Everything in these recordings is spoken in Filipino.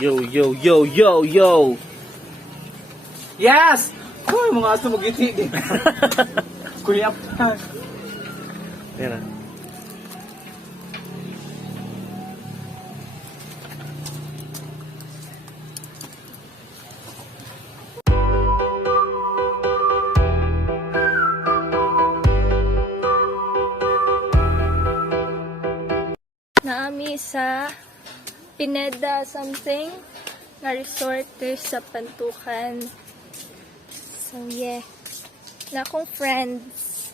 Yo. Yes! Uy, mga aso mag-iti din. Kuyap ka. Yan na. Naami sa Pineda something na resort there sa Pantukan. So yeah, na akong friends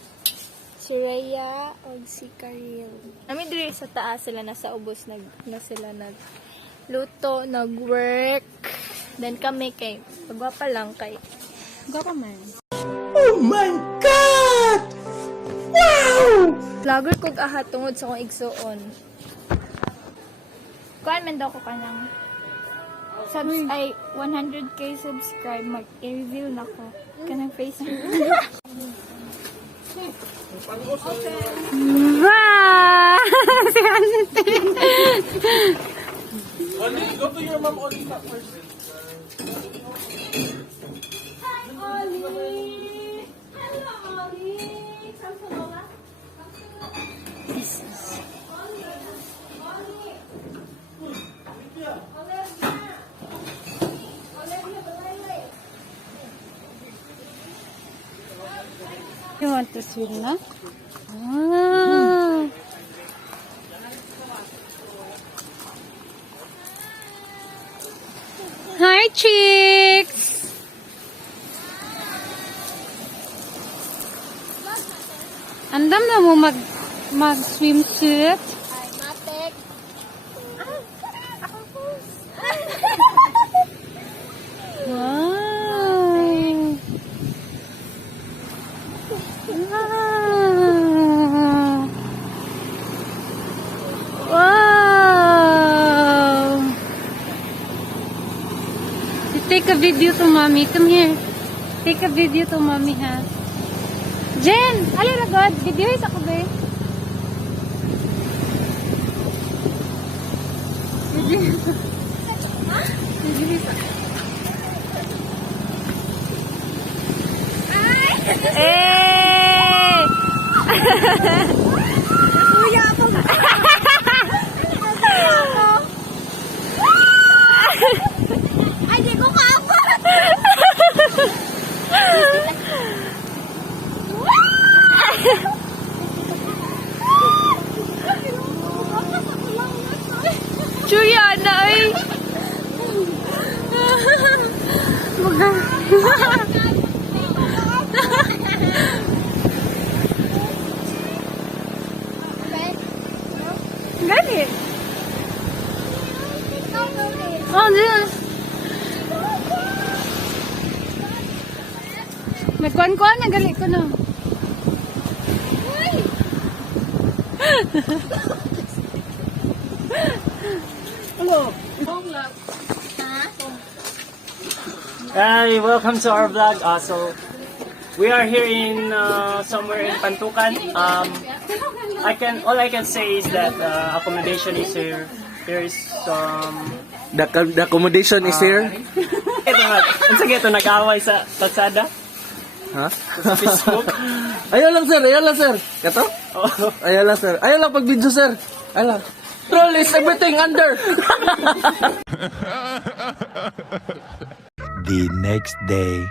si Rhea o si Karil. Kami diri sa taas sila nasa ubos nagluto, nagwork. Then kami kay pagwapa lang kay gwapa man. Oh my God! Wow! Vlogger kog aha tungod sa akong igsuon. Kuan man daw ko kanang ay 100k subscribe mag-reveal na ko kanang face. Wow! Si Anette. Go to your mom only first. Hi, Ollie! Hello, Ollie! You want to swim na? Ah. Hi, chicks! Andam na mo mag-swimsuit? Ay, matek. Ako po. Wow! Wow! Take a video to mommy. Come here. Take a video to mommy, ha? Jen! Alin na God? Video is ako, ba? Video is ako. Video is ako. Eh! Kuya ako. Ay, di ko kaabot. Juliana, ay. Gani. Oh, this. Nagkuhan-kuhan na gali ko na. Hello. Hi, welcome to our vlog. So we are here in somewhere in Pantukan. All I can say is that accommodation is here. There is The accommodation is here? ito nga. Ang sige ito nag-away sa kalsada. Ha? Sa Facebook. Ayaw lang sir. Kato? Oh. Ayaw lang sir. Ayaw lang pag video sir. Ayaw lang. Troll is everything under. The next day.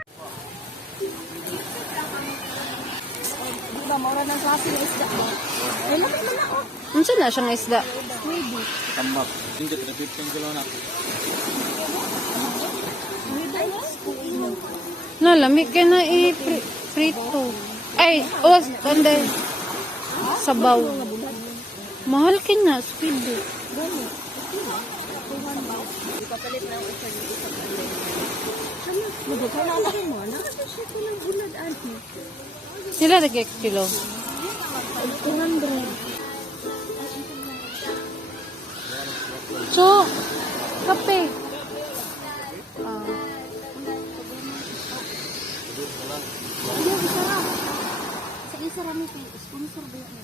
Diba, maura ng klase ng isda mo. Ay, lamig man ako. Ano na siyang isda? Squiddy. Tambak. Hindi ka traffic ko lang. Lamig ka na i-prito. Ay, anday. Sabaw. Mahal ka na, squid. Ipapalit na ako sa iyo. Magkakalaman mo, nakasasya ko ng bulad, auntie. Sila nag kilo. 200. So, kape. Hindi, isara. Sa isara mo, sponsor ba yan?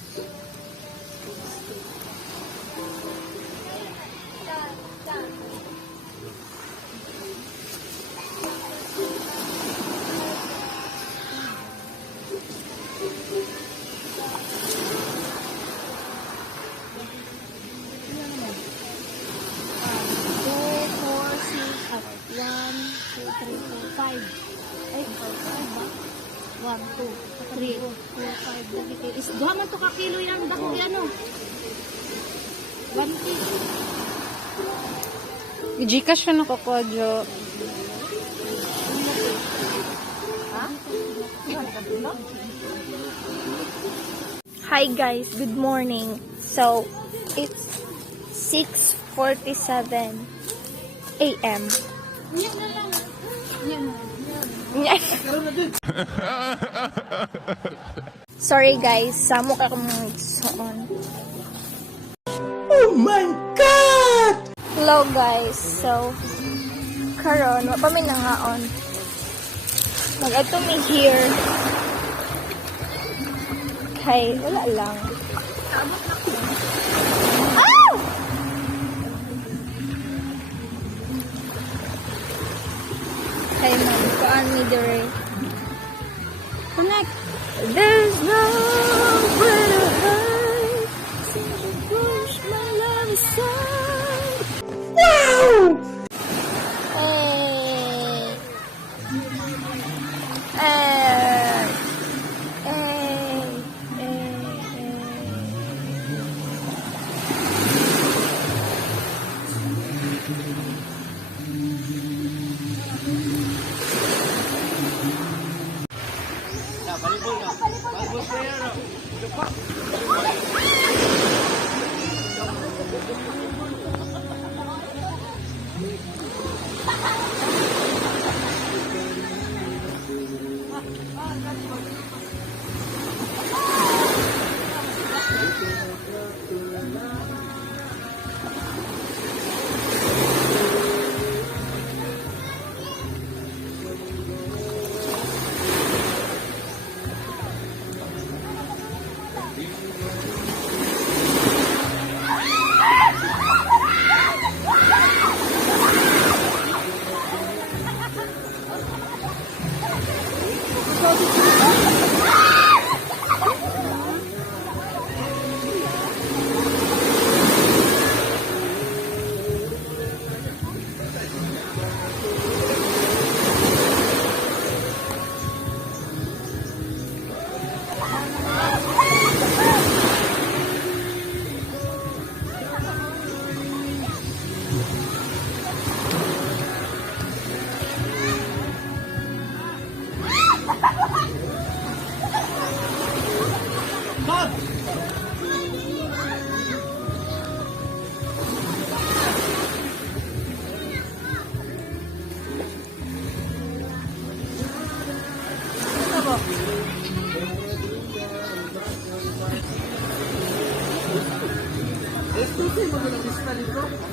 Is duha man to ka kilo yang dako ano. 1 kilo. Gcash siya ko kodyo. Hi guys, good morning. So, it's 6:47 a.m. Sorry guys, samok ako mga igsoon. Oh my God! Hello guys, so karon wa pa may nangaon. Mag-ato mi here. Kay wala lang. Ow! Kay man, kuan mi dire. Connect. There's nowhere to hide. Seem to push my love aside. Wow! Hey. Hey. Hey. Hey.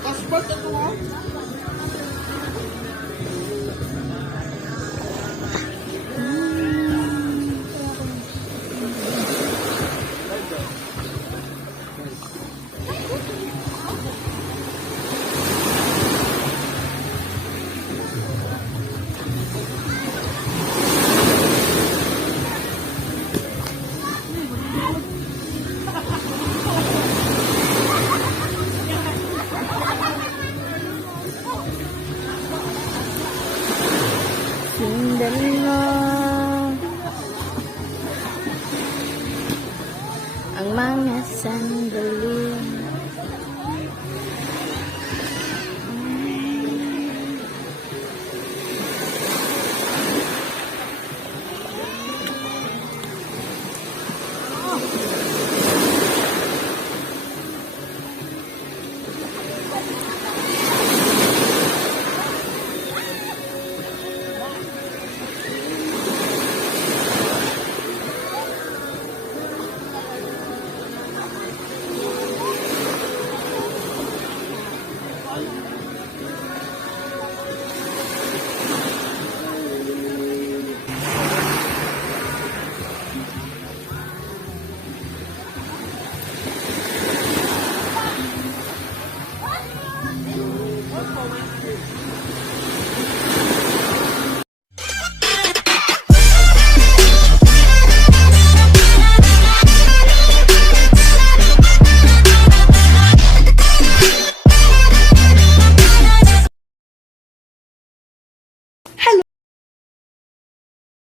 Passport ito ha? Sundan mo ang mga sandali.